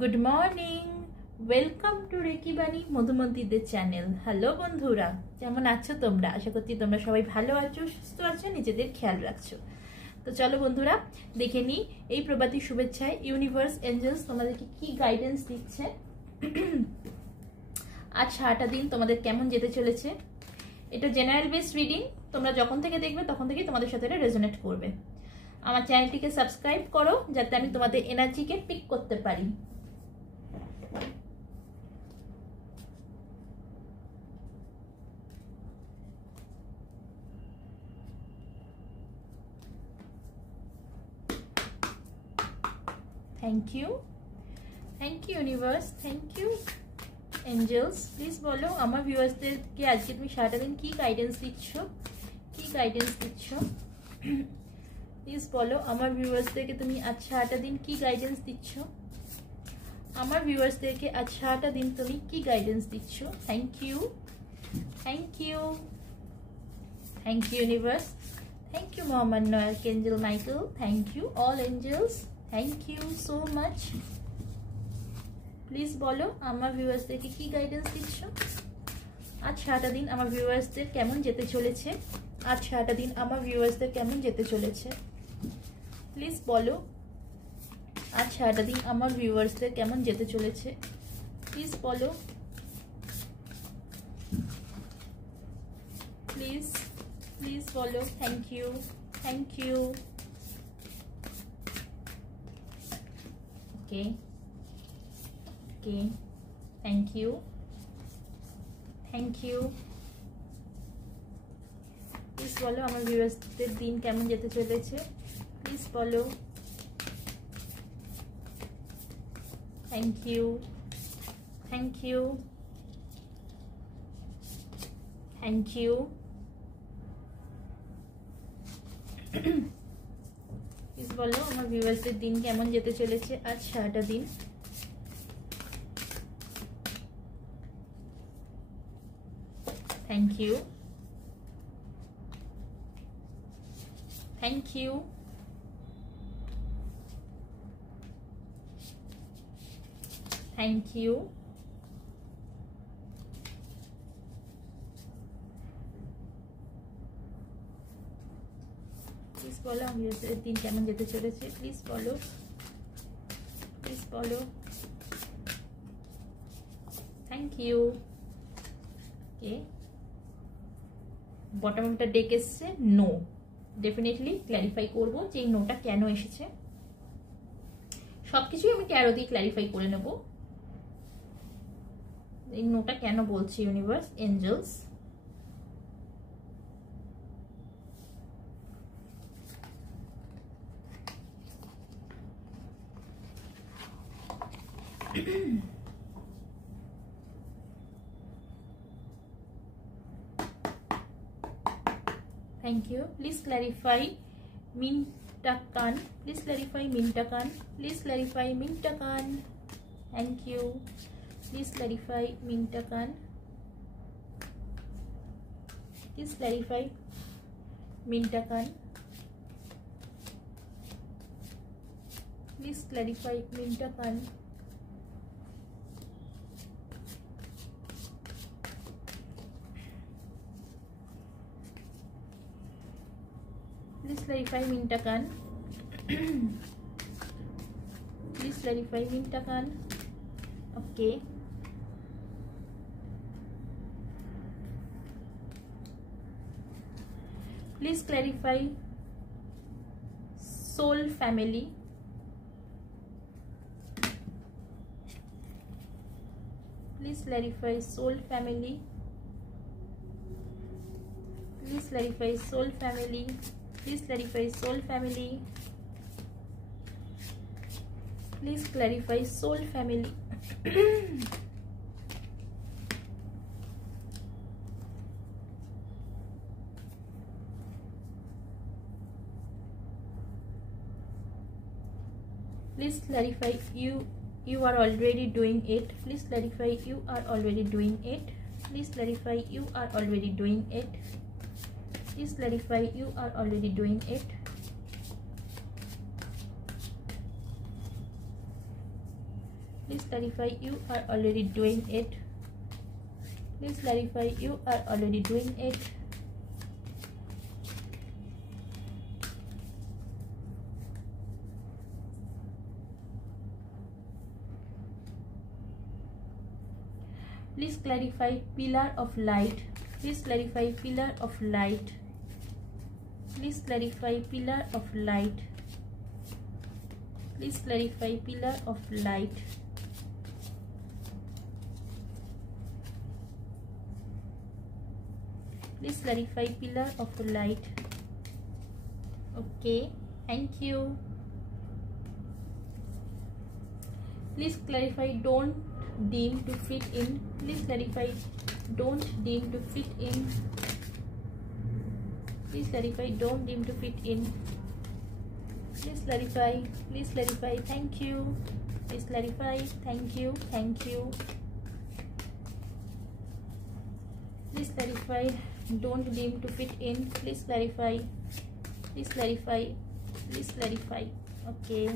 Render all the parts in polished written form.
Good morning, welcome to reiki Bani মধুমন্তীদের channel. Hello বন্ধুরা, কেমন আছো তোমরা? আশা করছি তোমরা সবাই ভালো আছো, সুস্থ আছো, নিজেদের খেয়াল রাখছো। তো চলো বন্ধুরা, দেখে নিই এই প্রভাতী শুভেচ্ছায় ইউনিভার্স এঞ্জেলস তোমাদেরকে কি গাইডেন্স দিচ্ছে। আজ সারাটা দিন তোমাদের কেমন যেতে চলেছে। এটা জেনারেল বেস রিডিং, তোমরা যখন থেকে দেখবে তখন থেকেই তোমাদের সাথে এটা রেজোনেট করবে। আমার চ্যানেলটিকে সাবস্ক্রাইব করো যাতে আমি তোমাদের এনার্জিকে পিক করতে পারি। Thank you universe, thank you angels. Please বলো আমার ভিউয়ার্সদেরকে আজকে তুমি সারাটা দিন কি গাইডেন্স দিচ্ছ, প্লিজ বলো আমার ভিউয়ার্সদেরকে তুমি আজ সারাটা দিন কি গাইডেন্স দিচ্ছ, আমার ভিউয়ার্সদেরকে আজ সারাটা দিন তুমি কি গাইডেন্স দিচ্ছ। Thank you universe, thank you মহামান্য archangel Michael, thank you all angels, thank you so much. Please বলো আমার ভিউয়ার্সদেরকে কি গাইডেন্স দিচ্ছ। আজ সারাটা দিন আমার ভিউয়ার্সদের কেমন যেতে চলেছে, প্লিজ বলো আজ সারাটা দিন আমার ভিউয়ার্সদের কেমন যেতে চলেছে, প্লিজ বলো, প্লিজ বলো। Thank you okay, thank you please বলো আমার ভিউয়ার্সদের দিন কেমন যেতে চলেছে, প্লিজ বলো। থ্যাংক ইউ প্লিজ বলো আমার ভিউয়ার্সদের দিন কেমন যেতে চলেছে আজ সারাটা দিন। থ্যাংক ইউ প্লিজ বলো আমার দিন কেমন যেতে চলেছে, প্লিজ বলো। Thank you. ওকে, বটম একটা ডেক এসছে নো, ডেফিনেটলি ক্ল্যারিফাই করবো যে এই নোটা কেন এসেছে। সবকিছুই আমি ট্যারো দিয়ে ক্ল্যারিফাই করে নেব, এই নোটা কেন বলছি universe Angeles. Thank you. Please clarify Mintakan. Thank you. Please clarify Mintakan. Please clarify Mintakan. Please clarify Mintakan. Please clarify Mintakan. Please clarify Mintakan. Okay. Please clarify soul family. Please clarify soul family. Please clarify soul family. Please clarify soul family. Please clarify soul family. Please clarify you are already doing it. Please clarify you are already doing it. Please clarify you are already doing it. Please clarify you are already doing it. Please clarify you are already doing it. Please clarify you are already doing it. Please clarify pillar of light. Please clarify pillar of light. Please clarify pillar of light. Please clarify pillar of light. Please clarify pillar of light. Okay, thank you. Please clarify don't deem to fit in. Please clarify don't deem to fit in. Please clarify don't deem to fit in. Please clarify, please clarify, thank you. Please clarify, thank you, thank you. Please clarify don't deem to fit in. Please clarify, please clarify, please clarify. Okay.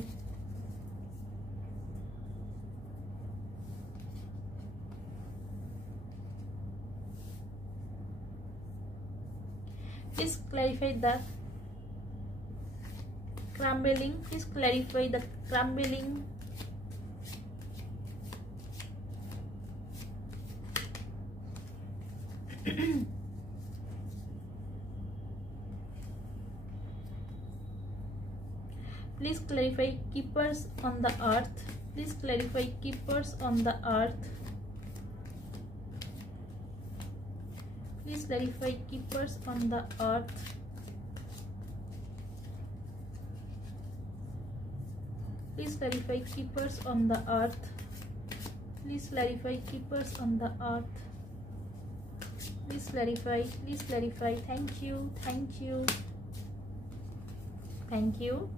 Please clarify the crumbling. Please clarify the crumbling. Please clarify keepers on the earth. Please clarify keepers on the earth. Please clarify keepers on the earth. Please clarify keepers on the earth. Please clarify keepers on the earth. Please clarify, please clarify. Thank you, thank you, thank you.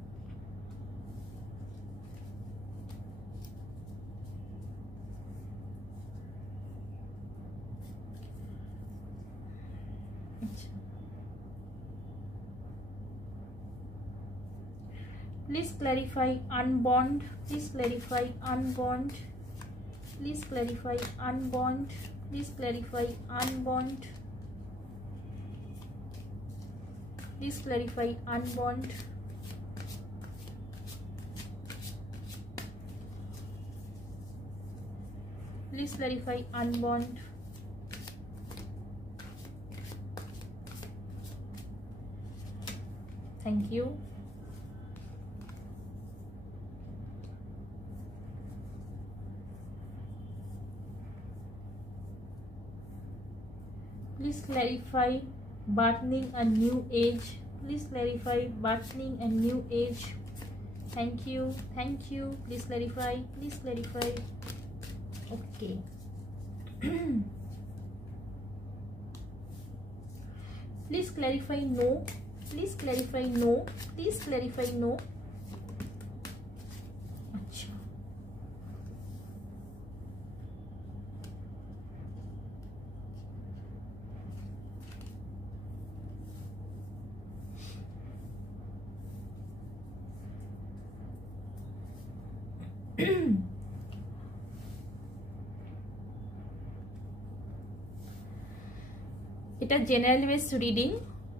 Please clarify unbond. Please clarify unbond. Please clarify unbond. Please clarify unbond. Please clarify unbond. Please clarify unbond. Thank you. Please clarify burning a new age. Please clarify burning a new age. Thank you, thank you. Please clarify, please clarify. Okay. Please clarify no. Please clarify no. Please clarify no. Achha. এটা general base reading,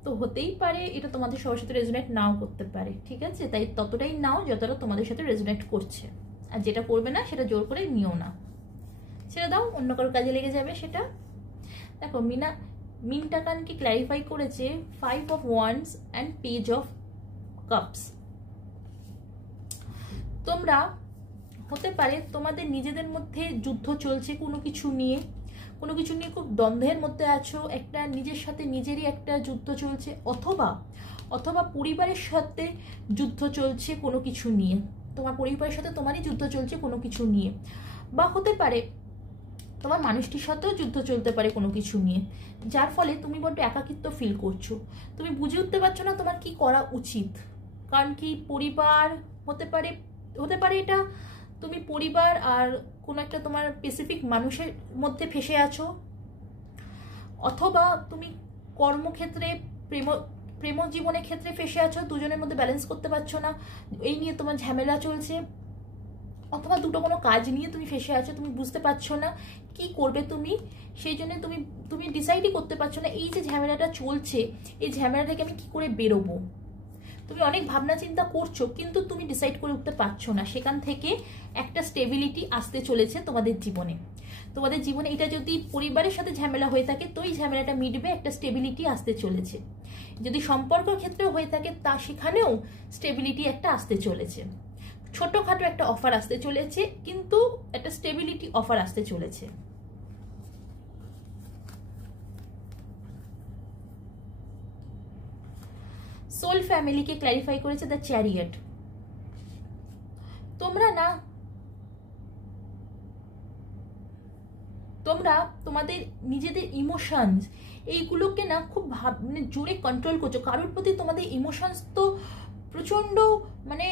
তো হতেই পারে এটা তোমাদের সবার সাথে resonate নাও করতে পারে, ঠিক আছে? তাই ততটাই নাও যতটা তোমাদের সাথে রেজোনেট করছে, আর যেটা করবে না সেটা জোর করে নিও না, সেটা দাও, অন্য কারোর কাজে লেগে যাবে সেটা। দেখো মিন্টাকানকে ক্ল্যারিফাই করেছে 5 of Wands and page of cups. তোমরা হতে পারে তোমাদের নিজেদের মধ্যে যুদ্ধ চলছে কোনো কিছু নিয়ে খুব দ্বন্দ্বের মধ্যে আছো, একটা নিজের সাথে নিজেরই একটা যুদ্ধ চলছে, অথবা পরিবারের সাথে যুদ্ধ চলছে কোনো কিছু নিয়ে, তোমার পরিবারের সাথে তোমারই যুদ্ধ চলছে কোনো কিছু নিয়ে, বা হতে পারে তোমার মানুষটির সাথেও যুদ্ধ চলতে পারে কোনো কিছু নিয়ে, যার ফলে তুমি বড্ড একাকিত্ব ফিল করছো, তুমি বুঝে উঠতে পারছো না তোমার কি করা উচিত। কারণ কি পরিবার হতে পারে এটা তুমি পরিবার আর কোনো একটা তোমার স্পেসিফিক মানুষের মধ্যে ফেসে আছো, অথবা তুমি কর্মক্ষেত্রে প্রেম জীবনের ক্ষেত্রে ফেসে আছো, দুজনের মধ্যে ব্যালেন্স করতে পারছো না, এই নিয়ে তোমার ঝামেলা চলছে, অথবা দুটো কোনো কাজ নিয়ে তুমি ফেসে আছো, তুমি বুঝতে পারছো না কি করবে তুমি, সেই জন্য তুমি ডিসাইডই করতে পারছো না এই যে ঝামেলাটা চলছে, এই ঝামেলা থেকে আমি কি করে বেরোবো। তুমি অনেক ভাবনা চিন্তা করছো কিন্তু তুমি ডিসাইড করে উঠতে পারছো না। সেখান থেকে একটা স্টেবিলিটি আসতে চলেছে তোমাদের জীবনে। তোমাদের জীবনে এটা যদি পরিবারের সাথে ঝামেলা হয়ে থাকে তো এই ঝামেলাটা মিটবে, একটা স্টেবিলিটি আসতে চলেছে। যদি সম্পর্কের ক্ষেত্রেও হয়ে থাকে তা সেখানেও স্টেবিলিটি একটা আসতে চলেছে। ছোটখাটো একটা অফার আসতে চলেছে কিন্তু একটা স্টেবিলিটি অফার আসতে চলেছে। সোল ফ্যামিলিকে ক্ল্যারিফাই করেছে দ্য চ্যারিয়ট। তোমরা তোমাদের নিজেদের ইমোশনস এইগুলোকে না খুব মানে জোরে কন্ট্রোল করছো। কারোর প্রতি তোমাদের ইমোশনস তো প্রচন্ড মানে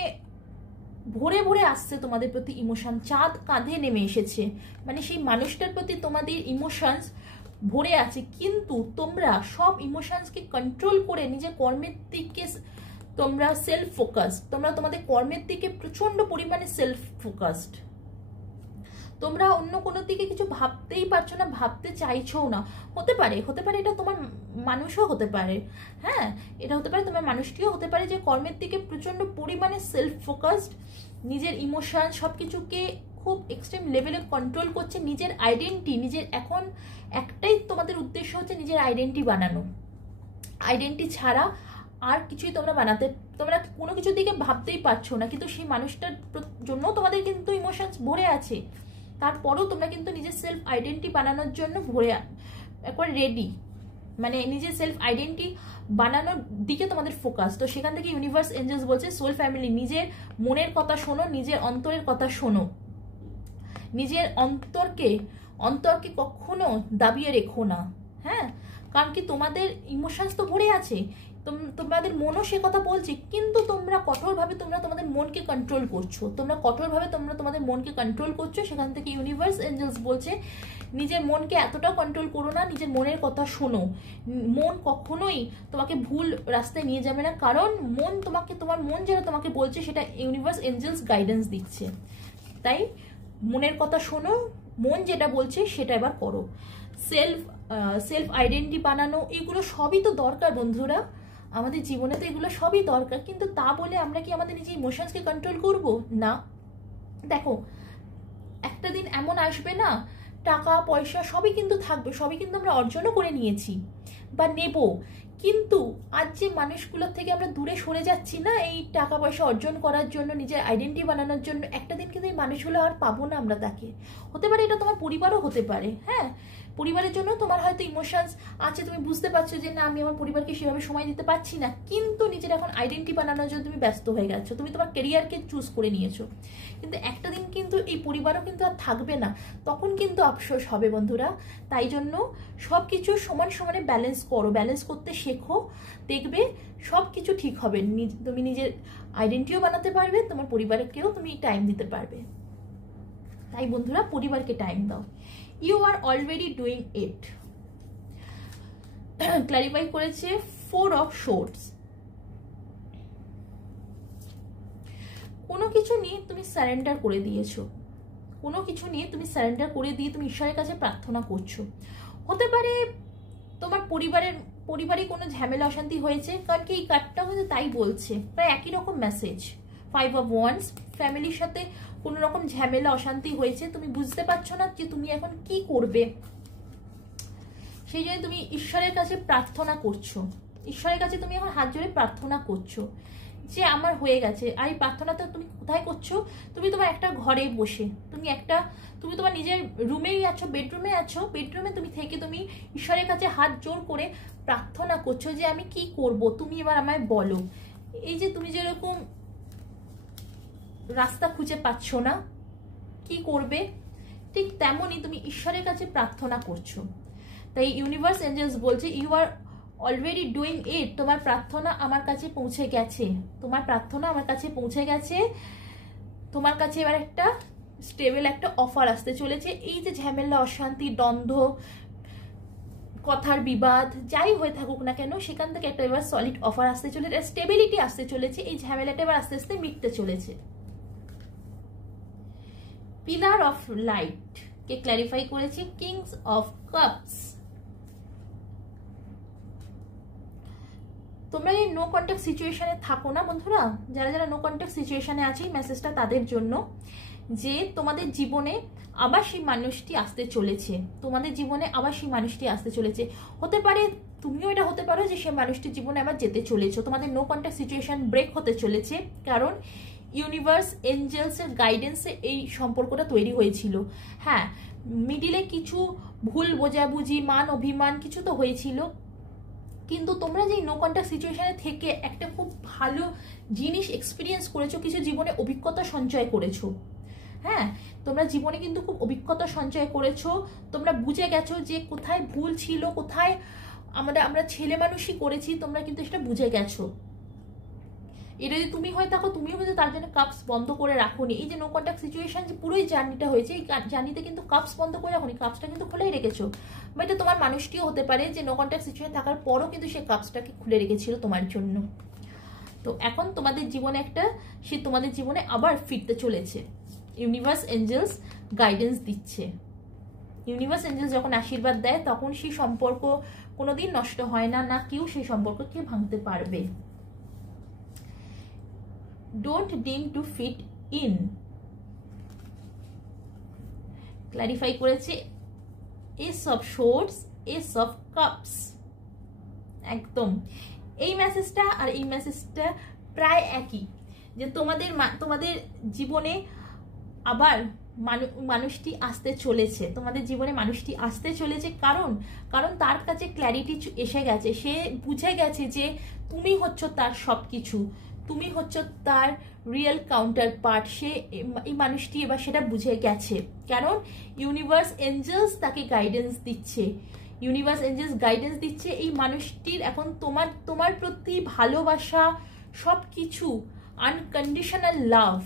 ভরে ভরে আসছে তোমাদের প্রতি ইমোশন, চাঁদ কাঁধে নেমে এসেছে, মানে সেই মানুষটার প্রতি তোমাদের ইমোশনস ভরে আছে। কিন্তু তোমরা সব ইমোশনসকে কন্ট্রোল করে নিজের কর্মের দিকে তোমরা সেলফ ফোকাস, তোমরা তোমাদের কর্মের দিকে প্রচন্ড পরিমাণে সেলফ ফোকাসড। তোমরা অন্য কোনো দিকে কিছু ভাবতেই পারছো না, ভাবতে চাইছো না। হতে পারে এটা তোমার মানুষও হতে পারে, হ্যাঁ এটা হতে পারে তোমার মানুষটিও হতে পারে যে কর্মের দিকে প্রচন্ড পরিমাণে সেলফ ফোকাসড, নিজের ইমোশন সব কিছুকে খুব এক্সট্রিম লেভেলে কন্ট্রোল করছে। নিজের আইডেন্টি, নিজের এখন একটাই তোমাদের উদ্দেশ্য হচ্ছে নিজের আইডেন্টি বানানো। আইডেন্টি ছাড়া আর কিছুই তোমরা কোনো কিছুর দিকে ভাবতেই পারছো না, কিন্তু সেই মানুষটার জন্য তোমাদের কিন্তু ইমোশনস ভরে আছে। তারপরেও তোমরা কিন্তু নিজের সেলফ আইডেন্টি বানানোর জন্য একবার রেডি, মানে নিজের সেলফ আইডেন্টি বানানোর দিকে তোমাদের ফোকাস। তো সেখান থেকে ইউনিভার্স এঞ্জেলস বলছে সোল ফ্যামিলি নিজের মনের কথা শোনো, নিজের অন্তরের কথা শোনো, নিজের অন্তরকে কখনো দাবিয়ে রেখো না। হ্যাঁ, কারণ কি তোমাদের ইমোশনস তো ভরে আছে, তোমাদের মনও সে কথা বলছে, কিন্তু তোমরা কঠোরভাবে তোমাদের মনকে কন্ট্রোল করছো, তোমাদের মনকে কন্ট্রোল করছো। সেখান থেকে ইউনিভার্স এঞ্জেলস বলছে নিজের মনকে এতটা কন্ট্রোল করো না, নিজের মনের কথা শোনো। মন কখনোই তোমাকে ভুল রাস্তায় নিয়ে যাবে না, কারণ তোমার মন যেটা তোমাকে বলছে সেটা ইউনিভার্স এঞ্জেলস গাইডেন্স দিচ্ছে। তাই মনের কথা শোনো, মন যেটা বলছে সেটা এবার করো। সেলফ আইডেন্টি বানানো এগুলো সবই তো দরকার বন্ধুরা, আমাদের জীবনে তো এগুলো সবই দরকার। কিন্তু তা বলে আমরা কি আমাদের নিজের ইমোশনসকে কন্ট্রোল করব না? দেখো একটা দিন এমন আসবে না, টাকা পয়সা সবই কিন্তু থাকবে, সবই কিন্তু আমরা অর্জনও করে নিয়েছি বা নেব, কিন্তু আজ যে মানুষগুলোর থেকে আমরা দূরে সরে যাচ্ছি না এই টাকা পয়সা অর্জন করার জন্য, নিজের আইডেন্টি বানানোর জন্য, একটা দিন কিন্তু এই মানুষগুলো আর পাবো না আমরা তাকে। হতে পারে এটা তোমার পরিবারও হতে পারে, হ্যাঁ পরিবারের জন্য তোমার হয়তো ইমোশনস আছে, তুমি বুঝতে পারছো যে না আমি আমার পরিবারকে সেভাবে সময় দিতে পারছি না, কিন্তু নিজের এখন আইডেন্টি বানানোর জন্য তুমি ব্যস্ত হয়ে গেছো, তুমি তোমার ক্যারিয়ারকে চুজ করে নিয়েছো। কিন্তু একটা দিন কিন্তু এই পরিবারও কিন্তু আর থাকবে না, তখন কিন্তু আফসোস হবে বন্ধুরা। তাই জন্য সব কিছু সমানে ব্যালেন্স করো, ব্যালেন্স করতে শেখো, দেখবে সব কিছু ঠিক হবে। তুমি নিজের আইডেন্টিটিও বানাতে পারবে, তোমার পরিবারকেও তুমি টাইম দিতে পারবে। তাই বন্ধুরা পরিবারকে টাইম দাও। You are already doing it, clarify করেছে 4 of Swords। কোনো কিছু নিয়ে তুমি সারেন্ডার করে দিয়েছো, কোনো কিছু নিয়ে তুমি সারেন্ডার করে দিয়ে তুমি ঈশ্বরের কাছে প্রার্থনা করছো। হতে পারে তোমার পরিবারে কোনো ঝামেলা অশান্তি হয়েছে, কারণ কি এই কার্ডটাও কিন্তু তাই বলছে, প্রায় একই রকম মেসেজ। 5 of Wands, ফ্যামিলির সাথে কোনো রকম ঝামেলা অশান্তি হয়েছে, তুমি বুঝতে পারছো না যে তুমি এখন কি করবে, সেই জন্য তুমি ঈশ্বরের কাছে প্রার্থনা করছো। ঈশ্বরের কাছে তুমি এখন হাত জোড়ে প্রার্থনা করছো যে আমার হয়ে গেছে। আর এই প্রার্থনাটা তুমি কোথায় করছো? তুমি তোমার একটা ঘরে বসে, তুমি তোমার নিজের রুমেই আছো, বেডরুমে আছো, বেডরুমে তুমি থেকে তুমি ঈশ্বরের কাছে হাত জোর করে প্রার্থনা করছো যে আমি কি করব, তুমি এবার আমায় বলো। এই যে তুমি যেরকম রাস্তা খুঁজে পাচ্ছ না কি করবে, ঠিক তেমনই তুমি ঈশ্বরের কাছে প্রার্থনা করছো। তাই ইউনিভার্স এঞ্জেলস বলছে you are already doing it, তোমার প্রার্থনা আমার কাছে পৌঁছে গেছে, তোমার প্রার্থনা আমার কাছে পৌঁছে গেছে। তোমার কাছে এবার একটা স্টেবল একটা অফার আসতে চলেছে। এই যে ঝামেলা অশান্তি দ্বন্দ্ব কথার বিবাদ যাই হয়ে থাকুক না কেন, সেখান থেকে একটা এবার সলিড অফার আসতে চলেছে, স্টেবিলিটি আসতে চলেছে। এই ঝামেলাটা এবার আস্তে আস্তে মিটতে চলেছে। Pillar of light K clarify করেছি কিংস অফ কাপস। তোমরা এই নো কন্ট্যাক্ট সিচুয়েশনে থাকো না বন্ধুরা, যারা যারা নো কন্ট্যাক্ট সিচুয়েশনে আছে এই মেসেজটা তাদের জন্য, যে তোমাদের জীবনে আবার সেই মানুষটি আসতে চলেছে, তোমাদের জীবনে আবার সেই মানুষটি আসতে চলেছে। হতে পারে তুমিও এটা হতে পারো যে সেই মানুষটির জীবনে আবার যেতে চলেছো, তোমাদের নো কন্ট্যাক্ট সিচুয়েশন ব্রেক হতে চলেছে, কারণ ইউনিভার্স এঞ্জেলসের গাইডেন্সে এই সম্পর্কটা তৈরি হয়েছিল। হ্যাঁ, মিডিলে কিছু ভুল বোঝাবুঝি, মান অভিমান কিছু তো হয়েছিল, কিন্তু তোমরা যে নো কন্ট্যাক্ট সিচুয়েশনে থেকে একটা খুব ভালো জিনিস এক্সপিরিয়েন্স করেছো, কিছু জীবনে অভিজ্ঞতা সঞ্চয় করেছো। হ্যাঁ, তোমরা জীবনে কিন্তু খুব অভিজ্ঞতা সঞ্চয় করেছো, তোমরা বুঝে গেছো যে কোথায় ভুল ছিল, কোথায় আমরা ছেলে মানুষই করেছি, তোমরা কিন্তু সেটা বুঝে গেছো। এটা যদি তুমি হয়ে থাকো, তুমিও কিন্তু তার জন্য কাপস বন্ধ করে রাখোনি। এই যে নো কন্ট্যাক্ট সিচুয়েশন যে পুরোই জার্নিটা হয়েছে, এই জার্নিতে কিন্তু কাপস বন্ধ করে রাখোনি, কাপসটা কিন্তু খুলেই রেখেছো। বা এটা তোমার মানুষটিও হতে পারে যে নো কন্ট্যাক্ট সিচুয়েশন থাকার পরও কিন্তু সে কাপসটাকে খুলে রেখেছিল তোমার জন্য। তো এখন তোমাদের জীবনে সে তোমাদের জীবনে আবার ফিরতে চলেছে। ইউনিভার্স এঞ্জেলস গাইডেন্স দিচ্ছে। ইউনিভার্স এঞ্জেলস যখন আশীর্বাদ দেয় তখন সেই সম্পর্ক কোনোদিন নষ্ট হয় না, না কেউ সেই সম্পর্ককে ভাঙতে পারবে। ডোন্ট ডিম টু ফিট ইন ক্ল্যারিফাই করেছে S of swords, S of cups. একদম এই মেসেজটা আর এই মেসেজটা প্রায় একই, যে তোমাদের জীবনে আবার মানুষটি আসতে চলেছে, তোমাদের জীবনে মানুষটি আসতে চলেছে, কারণ তার কাছে ক্ল্যারিটি এসে গেছে, সে বুঝে গেছে যে তুমি হচ্ছ তার সবকিছু, তুমি হচ্ছ তার রিয়েল কাউন্টার পার্ট। সে এই মানুষটি এবার সেটা বুঝে গেছে, কারণ ইউনিভার্স এঞ্জেলস তাকে গাইডেন্স দিচ্ছে। ইউনিভার্স এঞ্জেলস গাইডেন্স দিচ্ছে এই মানুষটির এখন তোমার প্রতি ভালোবাসা, সব কিছু আনকন্ডিশনাল লাভ।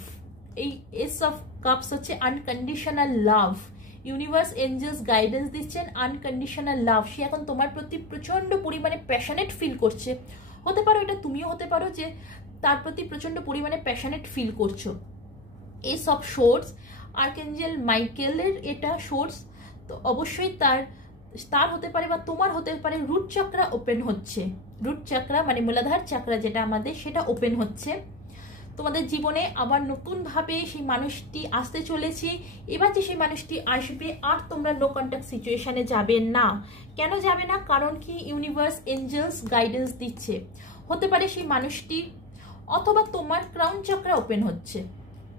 এই এস অফ কাপস হচ্ছে unconditional love. Universe Angeles guidance দিচ্ছেন আনকন্ডিশনাল লাভ। সে এখন তোমার প্রতি প্রচন্ড পরিমাণে প্যাশনেট ফিল করছে। হতে পারো এটা তুমিও হতে পারো যে তার প্রতি প্রচন্ড পরিমাণে প্যাশনেট ফিল করছো। এস অফ সোর্স, আর্কএঞ্জেল মাইকেলের এটা সোর্স, তো অবশ্যই তার হতে পারে বা তোমার হতে পারে রুট চাকরা ওপেন হচ্ছে। রুট চাকরা মানে মূলাধার চাকরা যেটা আমাদের, সেটা ওপেন হচ্ছে। তোমাদের জীবনে আবার নতুনভাবে সেই মানুষটি আসতে চলেছে। এবার যে সেই মানুষটি আসবে আর তোমরা নো কন্ট্যাক্ট সিচুয়েশনে যাবে না। কেন যাবে না? কারণ কি ইউনিভার্স এঞ্জেলস গাইডেন্স দিচ্ছে। হতে পারে সেই মানুষটি, অথবা তোমার ক্রাউন চক্রা ওপেন হচ্ছে,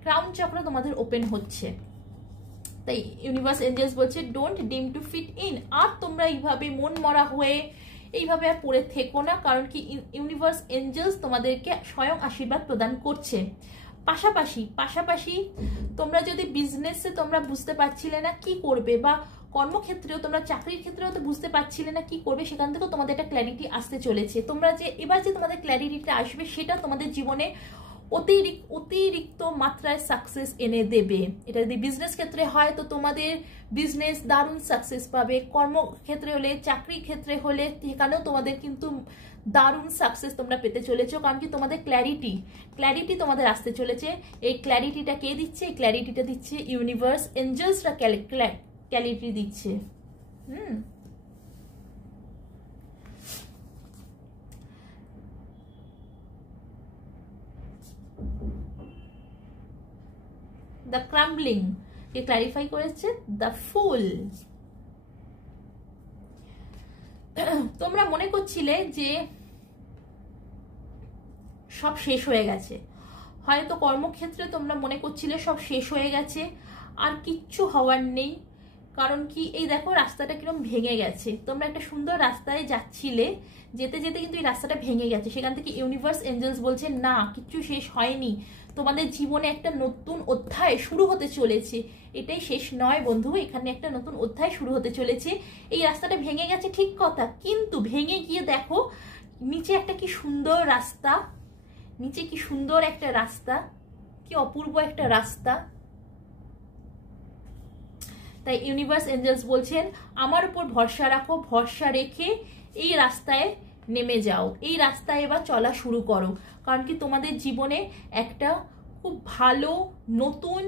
ক্রাউন চক্র তোমাদের ওপেন হচ্ছে। তাই ইউনিভার্স এঞ্জেলস বলছে ডোন্ট ডিম টু ফিট ইন। আর তোমরা এইভাবে মন মরা হয়ে এইভাবে আর পড়ে থেকো না, কারণ কি ইউনিভার্স এঞ্জেলস তোমাদেরকে স্বয়ং আশীর্বাদ প্রদান করছে। পাশাপাশি তোমরা যদি বিজনেসে তোমরা বুঝতে পারছিলে না কি করবে, বা কর্মক্ষেত্রেও তোমরা চাকরির ক্ষেত্রেও তো বুঝতে পারছিলে না কি করবে, সেখান থেকেও তোমাদের একটা ক্ল্যারিটি আসতে চলেছে। তোমরা যে এবার যে তোমাদের ক্ল্যারিটিটা আসবে সেটা তোমাদের জীবনে অতিরিক্ত মাত্রায় সাকসেস এনে দেবে। এটা যদি বিজনেস ক্ষেত্রে হয় তো তোমাদের বিজনেস দারুণ সাকসেস পাবে। কর্মক্ষেত্রে হলে, চাকরি ক্ষেত্রে হলে সেখানেও তোমাদের কিন্তু দারুণ সাকসেস তোমরা পেতে চলেছো, কারণ কি তোমাদের ক্ল্যারিটি তোমাদের আসতে চলেছে। এই ক্ল্যারিটিটা কে দিচ্ছে? এই ক্ল্যারিটিটা দিচ্ছে ইউনিভার্স এঞ্জেলসরা ক্ল্যারিটি দিচ্ছে। দ্য ক্রাম্বলিং কে ক্ল্যারিফাই করেছে দ্য ফুল। তোমরা মনে করছিলে যে সব শেষ হয়ে গেছে, হয়তো কর্মক্ষেত্রে তোমরা মনে করছিলে সব শেষ হয়ে গেছে, আর কিচ্ছু হওয়ার নেই। কারণ কি এই দেখো রাস্তাটা কিরকম ভেঙে গেছে। তোমরা একটা সুন্দর রাস্তায় যাচ্ছিলে, যেতে যেতে কিন্তু এই রাস্তাটা ভেঙে গেছে। সেখান থেকে ইউনিভার্স এঞ্জেলস বলছে না, কিচ্ছু শেষ হয়নি, তোমাদের জীবনে একটা নতুন অধ্যায় শুরু হতে চলেছে। এটাই শেষ নয় বন্ধু, এখানে একটা নতুন অধ্যায় শুরু হতে চলেছে। এই রাস্তাটা ভেঙে গেছে ঠিক কথা, কিন্তু ভেঙে গিয়ে দেখো নিচে একটা কি সুন্দর রাস্তা, নিচে কি সুন্দর একটা রাস্তা, কি অপূর্ব একটা রাস্তা। তাই ইউনিভার্স এঞ্জেলস বলছেন আমার উপর ভরসা রাখো, ভরসা রেখে এই রাস্তায় নেমে যাও, এই রাস্তায় এবার চলা শুরু করো। কারণ কি তোমাদের জীবনে একটা খুব ভালো নতুন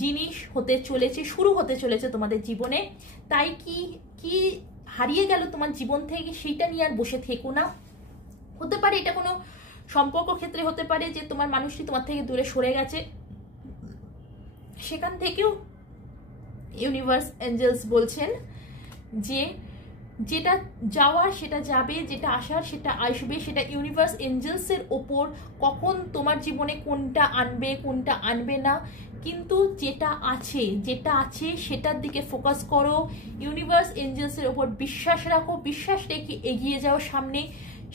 জিনিস হতে চলেছে, শুরু হতে চলেছে তোমাদের জীবনে। তাই কি কি হারিয়ে গেল তোমার জীবন থেকে সেইটা নিয়ে আর বসে থেকো না। হতে পারে এটা কোনো সম্পর্ক ক্ষেত্রে হতে পারে যে তোমার মানুষটি তোমার থেকে দূরে সরে গেছে, সেখান থেকেও ইউনিভার্স এঞ্জেলস বলছেন যে যেটা যাওয়ার সেটা যাবে, যেটা আসার সেটা আসবে। সেটা ইউনিভার্স এঞ্জেলসের ওপর কখন তোমার জীবনে কোনটা আনবে কোনটা আনবে না, কিন্তু যেটা আছে সেটার দিকে ফোকাস করো। ইউনিভার্স এঞ্জেলসের ওপর বিশ্বাস রাখো, বিশ্বাস রেখে এগিয়ে যাও সামনে।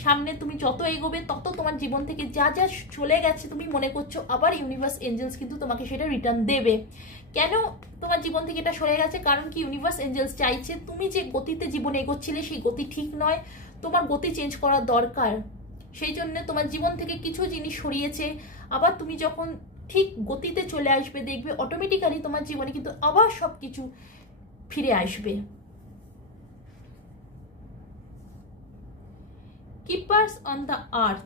সামনে তুমি যত এগোবে তত তোমার জীবন থেকে যা যা চলে গেছে তুমি মনে করছো, আবার ইউনিভার্স এঞ্জেলস কিন্তু তোমাকে সেটা রিটার্ন দেবে। কেন তোমার জীবন থেকে এটা সরে গেছে? কারণ কি ইউনিভার্স এঞ্জেলস চাইছে তুমি যে গতিতে জীবনে এগোচ্ছিলে সেই গতি ঠিক নয়, তোমার গতি চেঞ্জ করার দরকার। সেই জন্য তোমার জীবন থেকে কিছু জিনিস সরিয়েছে। আবার তুমি যখন ঠিক গতিতে চলে আসবে দেখবে অটোমেটিক্যালি তোমার জীবনে কিন্তু আবার সবকিছু ফিরে আসবে। Keepers on the earth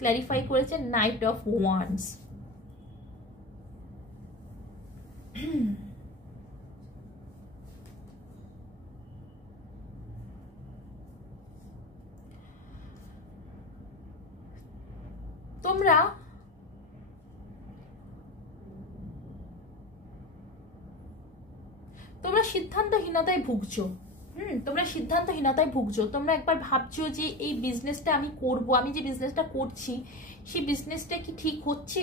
clarify করেছে নাইট অফ ওয়ান্ডস। তোমরা সিদ্ধান্তহীনতায় ভুগছো। তোমরা সিদ্ধান্তহীনতায় ভুগছো। তোমরা একবার ভাবছো যে এই বিজনেসটা আমি করব, আমি যে বিজনেসটা করছি সেই বিজনেসটা কি ঠিক হচ্ছে।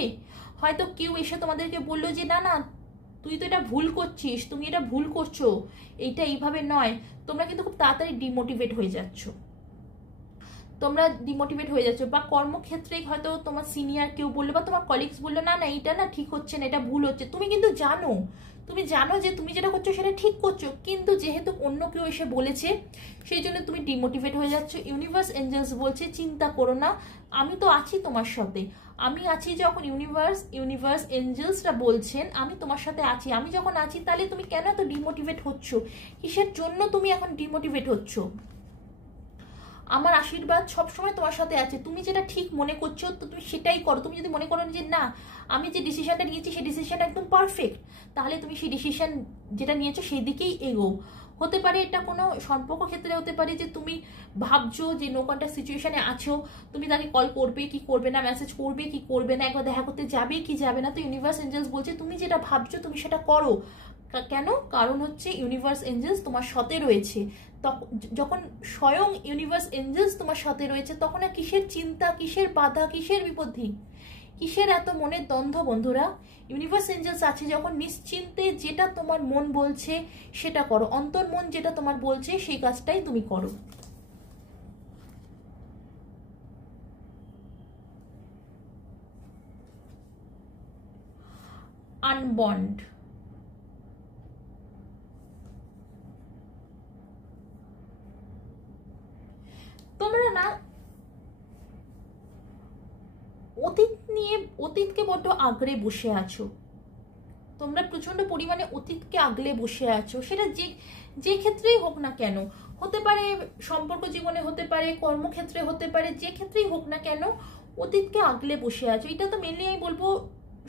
হয়তো কেউ এসে তোমাদেরকে বললো যে না না তুই তো এটা ভুল করছিস, তুমি এটা ভুল করছো, এইটা এইভাবে নয়। তোমরা কিন্তু খুব তাড়াতাড়ি ডিমোটিভেট হয়ে যাচ্ছ। বা কর্মক্ষেত্রে হয়তো তোমার সিনিয়র কেউ বললো বা তোমার কলিগস বললো না না এইটা না ঠিক হচ্ছে না, এটা ভুল হচ্ছে। তুমি কিন্তু জানো যে তুমি যেটা করছো সেটা ঠিক করছো, কিন্তু যেহেতু অন্য কেউ এসে বলেছে সেই জন্য তুমি ডিমোটিভেট হয়ে যাচ্ছ। ইউনিভার্স এঞ্জেলস বলছে চিন্তা করো না, আমি তো আছি তোমার সাথে। আমি আছি যখন ইউনিভার্স এঞ্জেলসরা বলছেন আমি তোমার সাথে আছি। আমি যখন আছি তাহলে তুমি কেন এত ডিমোটিভেট হচ্ছ? কিসের জন্য তুমি এখন ডিমোটিভেট হচ্ছ? আমার আশীর্বাদ সবসময় তোমার সাথে আছে। তুমি যেটা ঠিক মনে করছো তো তুমি সেটাই করো। তুমি যদি মনে করো যে না আমি যে ডিসিশনটা নিয়েছি সেই ডিসিশনটা একদম পারফেক্ট, তাহলে তুমি সেই ডিসিশন যেটা নিয়েছো সেই দিকেই এগো। হতে পারে এটা কোনো সম্পর্ক ক্ষেত্রে হতে পারে যে তুমি ভাবছো যে নো কন্ট্যাক্ট সিচুয়েশনে আছো, তুমি তাকে কল করবে কি করবে না, মেসেজ করবে কি করবে না, একবার দেখা করতে যাবে কি যাবে না। তো ইউনিভার্স এঞ্জেলস বলছে তুমি যেটা ভাবছো তুমি সেটা করো। কেন? কারণ হচ্ছে ইউনিভার্স এঞ্জেলস তোমার সাথে রয়েছে। যখন স্বয়ং ইউনিভার্স এঞ্জেলস তোমার সাথে রয়েছে তখন আর কিসের চিন্তা, কিসের বাধা, কিসের বিপত্তি, কিসের এত মনের দ্বন্দ্ব? বন্ধুরা, ইউনিভার্স এঞ্জেলস আছে যখন নিশ্চিন্তে যেটা তোমার মন বলছে সেটা করো। অন্তর্মন যেটা তোমার বলছে সেই কাজটাই তুমি করো। আনবন্ড। তোমরা না অতীতকে বড্ড আগলে বসে আছো। তোমরা প্রচন্ড পরিমাণে অতীতকে আগলে বসে আছো। সেটা যে ক্ষেত্রেই হোক না কেন, হতে পারে সম্পর্ক জীবনে, হতে পারে কর্মক্ষেত্রে, হতে পারে যে ক্ষেত্রেই হোক না কেন অতীতকে আগলে বসে আছো। এটা তো মেনলি আমি বলবো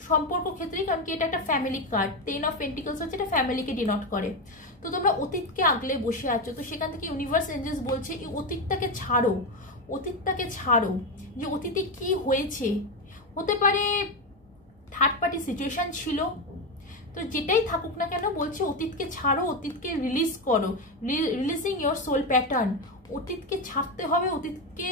সম্পর্ক ক্ষেত্রেই, কারণ কি এটা একটা ফ্যামিলি কার্ড। 10 অফ পেন্টিকলস হচ্ছে এটা ফ্যামিলিকে ডিনোট করে। তো তোমরা অতীতকে আগলে বসে আছো। তো সেখান থেকে ইউনিভার্স এঞ্জেলস বলছে এই অতীতটাকে ছাড়ো। যে অতীতে কি হয়েছে, হতে পারে থার্ড পার্টি সিচুয়েশন ছিল, তো যেটাই থাকুক না কেন বলছে অতীতকে ছাড়ো, অতীতকে রিলিজ করো। Releasing your soul pattern. অতীতকে ছাড়তে হবে, অতীতকে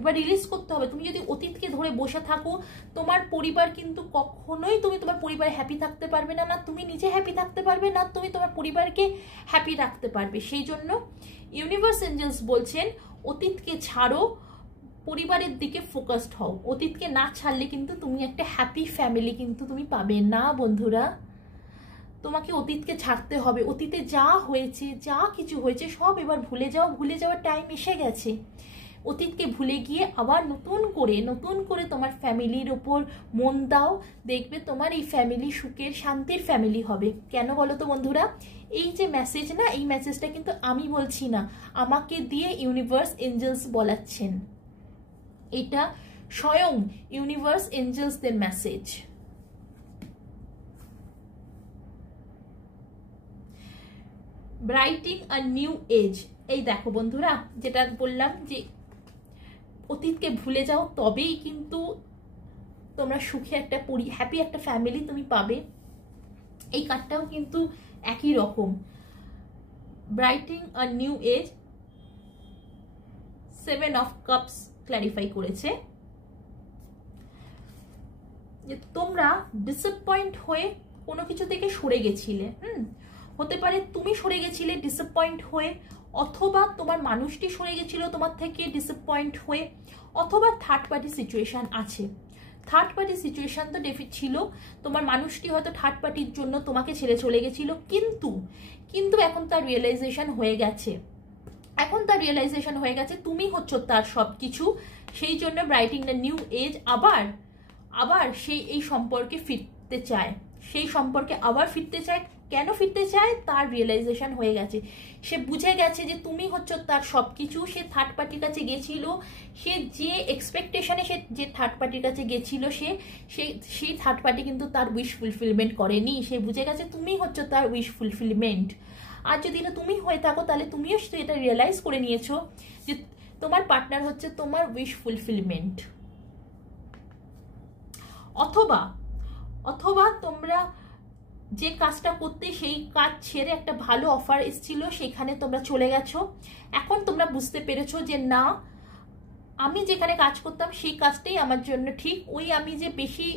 এবার রিলিজ করতে হবে। তুমি যদি অতীতকে ধরে বসে থাকো তোমার পরিবার কিন্তু কখনোই, তুমি তোমার পরিবারে হ্যাপি থাকতে পারবে না, না তুমি নিজে হ্যাপি থাকতে পারবে, না তুমি তোমার পরিবারকে হ্যাপি রাখতে পারবে। সেই জন্য ইউনিভার্স এঞ্জেলস বলছেন অতীতকে ছাড়ো, পরিবারের দিকে ফোকাসড হও। অতীতকে না ছাড়লে কিন্তু তুমি একটা হ্যাপি ফ্যামিলি কিন্তু তুমি পাবে না বন্ধুরা। তোমাকে অতীতকে ছাড়তে হবে। অতীতে যা হয়েছে, যা কিছু হয়েছে সব এবার ভুলে যাও। ভুলে যাওয়ার টাইম এসে গেছে। অতীতকে ভুলে গিয়ে আবার নতুন করে তোমার ফ্যামিলির ওপর মন দাও। দেখবে তোমার এই ফ্যামিলি সুখের শান্তির ফ্যামিলি হবে। কেন বলো তো বন্ধুরা? এই যে মেসেজ না, এই মেসেজটা কিন্তু আমি বলছি না, আমাকে দিয়ে ইউনিভার্স এঞ্জেলস বলাচ্ছেন। এটা স্বয়ং ইউনিভার্স এঞ্জেলসদের message. Brightening a new age. এই দেখো বন্ধুরা, যেটা বললাম যে অতীতকে ভুলে যাও, তবেই কিন্তু তোমরা সুখে একটা হ্যাপি একটা ফ্যামিলি তুমি পাবে। এই কার্ডটাও কিন্তু একই রকম, brightening a new age, 7 of cups clarify করেছে যে তোমরা ডিসঅ্যাপয়েন্ট হয়ে কোনো কিছু থেকে সরে গেছিলে। হতে পারে তুমি সরে গেছিলে ডিসঅ্যাপয়েন্ট হয়ে, অথবা তোমার মানুষটি সরে গেছিল তোমার থেকে ডিসঅ্যাপয়েন্ট হয়ে, অথবা থার্ড পার্টি সিচুয়েশন আছে। থার্ড পার্টি সিচুয়েশন তো ছিল, তোমার মানুষটি হয়তো থার্ড পার্টির জন্য তোমাকে ছেড়ে চলে গেছিল, কিন্তু এখন তার রিয়েলাইজেশন হয়ে গেছে, তুমি হচ্ছ তার সব কিছু। সেই জন্য ব্রাইটিং দ্য নিউ এজ আবার সেই এই সম্পর্কে ফিরতে চায়, কেন ফিরতে চায়? তার রিয়েলাইজেশন হয়ে গেছে, সে বুঝে গেছে যে তুমি হচ্ছ তার সব কিছু। সে থার্ড পার্টির কাছে গেছিল, সে যে এক্সপেকটেশনে সে যে থার্ড পার্টির কাছে গেছিল, সেই থার্ড পার্টি কিন্তু তার উইশ ফুলফিলমেন্ট করেনি। সে বুঝে গেছে তুমি হচ্ছ তার উইশ ফুলফিলমেন্ট। আর যদি এটা তুমি হয়ে থাকো, তাহলে তুমিও এটা রিয়েলাইজ করে নিয়েছো যে তোমার পার্টনার হচ্ছে তোমার উইশ ফুলফিলমেন্ট। অথবা তোমরা যে কাজটা করতে, সেই কাজ ছেড়ে একটা ভালো অফার এসেছিল, সেখানে তোমরা চলে গেছো। এখন তোমরা বুঝতে পেরেছো যে না, আমি যেখানে কাজ করতাম সেই কাজটাই আমার জন্য ঠিক। আমি যে বেশি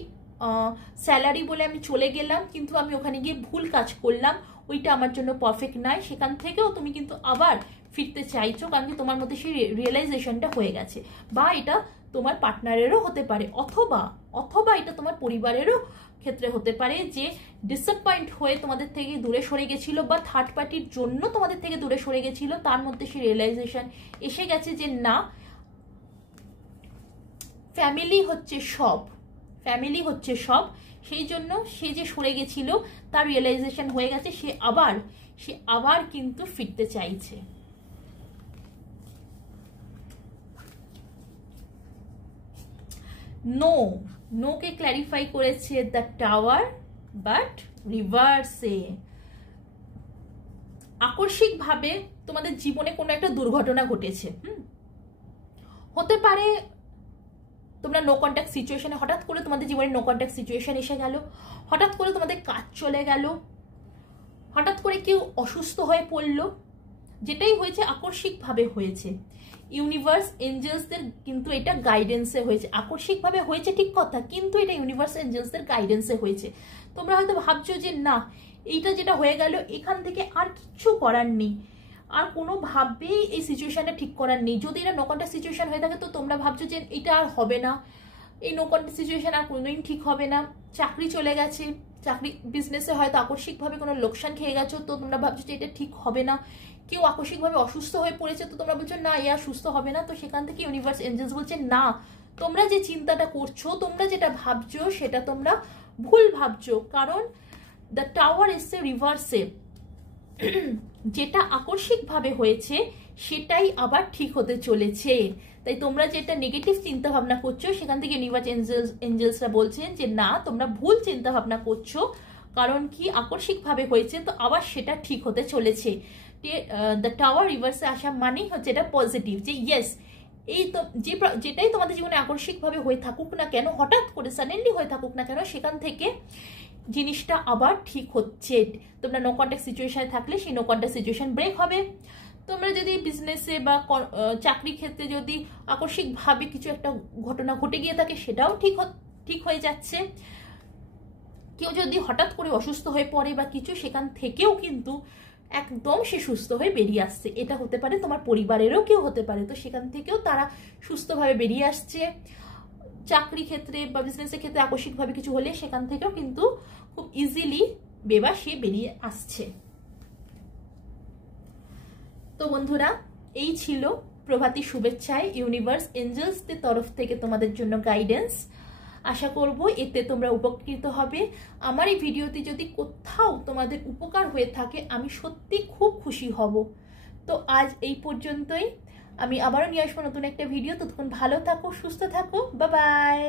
স্যালারি বলে আমি চলে গেলাম, কিন্তু আমি ওখানে গিয়ে ভুল কাজ করলাম, ওইটা আমার জন্য পারফেক্ট নয়। সেখান থেকেও তুমি কিন্তু আবার ফিরতে চাইছো, কারণ কি তোমার মধ্যে সেই রিয়েলাইজেশনটা হয়ে গেছে। বা এটা তোমার পার্টনারেরও হতে পারে, অথবা এটা তোমার পরিবারেরও ক্ষেত্রে হতে পারে, যে ডিসঅ্যাপয়েন্ট হয়ে তোমাদের থেকে দূরে সরে গেছিল, বা থার্ড পার্টির জন্য তোমাদের থেকে দূরে সরে গেছিল। তার মধ্যে সেই রিয়েলাইজেশন এসে গেছে যে না, ফ্যামিলি হচ্ছে সব। সেই জন্য সে যে সরে গেছিল, তার রিয়েলাইজেশন হয়ে গেছে, সে আবার কিন্তু ফিরতে চাইছে। নো কে ক্ল্যারিফাই করেছে দ্য টাওয়ার, বাট রিভার্সে। আকস্মিকভাবে তোমাদের জীবনে কোনো একটা দুর্ঘটনা ঘটেছে। হতে পারে তোমরা নো কন্ট্যাক্ট সিচুয়েশনে, হঠাৎ করে তোমাদের জীবনে নো কন্ট্যাক্ট সিচুয়েশন এসে গেল, হঠাৎ করে তোমাদের কাজ চলে গেল, হঠাৎ করে কেউ অসুস্থ হয়ে পড়লো। যেটাই হয়েছে আকস্মিকভাবে হয়েছে। ইউনিভার্স এঞ্জেলসদের কিন্তু এটা গাইডেন্সে হয়েছে। আকস্মিকভাবে হয়েছে ঠিক কথা, কিন্তু এটা ইউনিভার্স এঞ্জেলসদের গাইডেন্সে হয়েছে। তোমরা হয়তো ভাবছো যে না, এইটা যেটা হয়ে গেল, এখান থেকে আর কিচ্ছু করার নেই, আর কোনোভাবেই এই সিচুয়েশনটা ঠিক করার নেই। যদি এটা নো কন্ট্যাক্ট সিচুয়েশন হয়ে থাকে, তো তোমরা ভাবছো যে এটা আর হবে না, এই নো কন্ট্যাক্ট সিচুয়েশন আর কোনোদিন ঠিক হবে না। চাকরি চলে গেছে, চাকরি বিজনেসে হয়তো আকস্মিকভাবে কোনো লোকসান খেয়ে গেছো, তো তোমরা ভাবছো যে এটা ঠিক হবে না। কেউ আকস্মিকভাবে অসুস্থ হয়ে পড়েছে, তো তোমরা বলছো না, এ আর সুস্থ হবে না। তো সেখান থেকে ইউনিভার্স এঞ্জেলস বলছে না, তোমরা যে চিন্তাটা করছো, তোমরা যেটা ভাবছো, সেটা তোমরা ভুল ভাবছো। কারণ দ্য টাওয়ার এসছে রিভার্সে, যেটা আকস্মিকভাবে হয়েছে সেটাই আবার ঠিক হতে চলেছে। তাই তোমরা যেটা নেগেটিভ চিন্তা ভাবনা করছো, সেখান থেকে ইউনিভার্স এঞ্জেলসরা বলছেন যে না, তোমরা ভুল চিন্তা ভাবনা করছো। কারণ কি, আকস্মিকভাবে হয়েছে, তো আবার সেটা ঠিক হতে চলেছে। দ্য টাওয়ার রিভার্সে আসা মানেই হচ্ছে এটা পজিটিভ, যে ইয়েস, এই তো যেটাই তোমাদের জীবনে আকস্মিকভাবে হয়ে থাকুক না কেন, হঠাৎ করে সাডেনলি হয়ে থাকুক না কেন, সেখান থেকে জিনিসটা আবার ঠিক হচ্ছে। তোমরা নো কন্ট্যাক্ট সিচুয়েশনে থাকলে সেই নো কন্ট্যাক্ট সিচুয়েশন ব্রেক হবে। তোমরা যদি বিজনেসে বা চাকরি ক্ষেত্রে যদি আকস্মিকভাবে কিছু একটা ঘটনা ঘটে গিয়ে থাকে, সেটাও ঠিক হয়ে যাচ্ছে। কেউ যদি হঠাৎ করে অসুস্থ হয়ে পড়ে বা কিছু, সেখান থেকেও কিন্তু একদম সে সুস্থ হয়ে বেরিয়ে আসছে। এটা হতে পারে তোমার পরিবারেরও কেউ হতে পারে, তো সেখান থেকেও তারা সুস্থভাবে বেরিয়ে আসছে। চাকরি ক্ষেত্রে বা বিজনেসের ক্ষেত্রে আকস্মিকভাবে কিছু হলে, সেখান থেকেও কিন্তু খুব ইজিলি সে বেরিয়ে আসছে। তো বন্ধুরা, এই ছিল প্রভাতী শুভেচ্ছায় ইউনিভার্স এঞ্জেলসদের তরফ থেকে তোমাদের জন্য গাইডেন্স। আশা করব এতে তোমরা উপকৃত হবে। আমার এই ভিডিওতে যদি কোথাও তোমাদের উপকার হয়ে থাকে, আমি সত্যি খুব খুশি হব। তো আজ এই পর্যন্তই। আমি আবারও নিয়ে আসবো নতুন একটা ভিডিও। ততক্ষণ ভালো থাকো, সুস্থ থাকো, বাই বাই।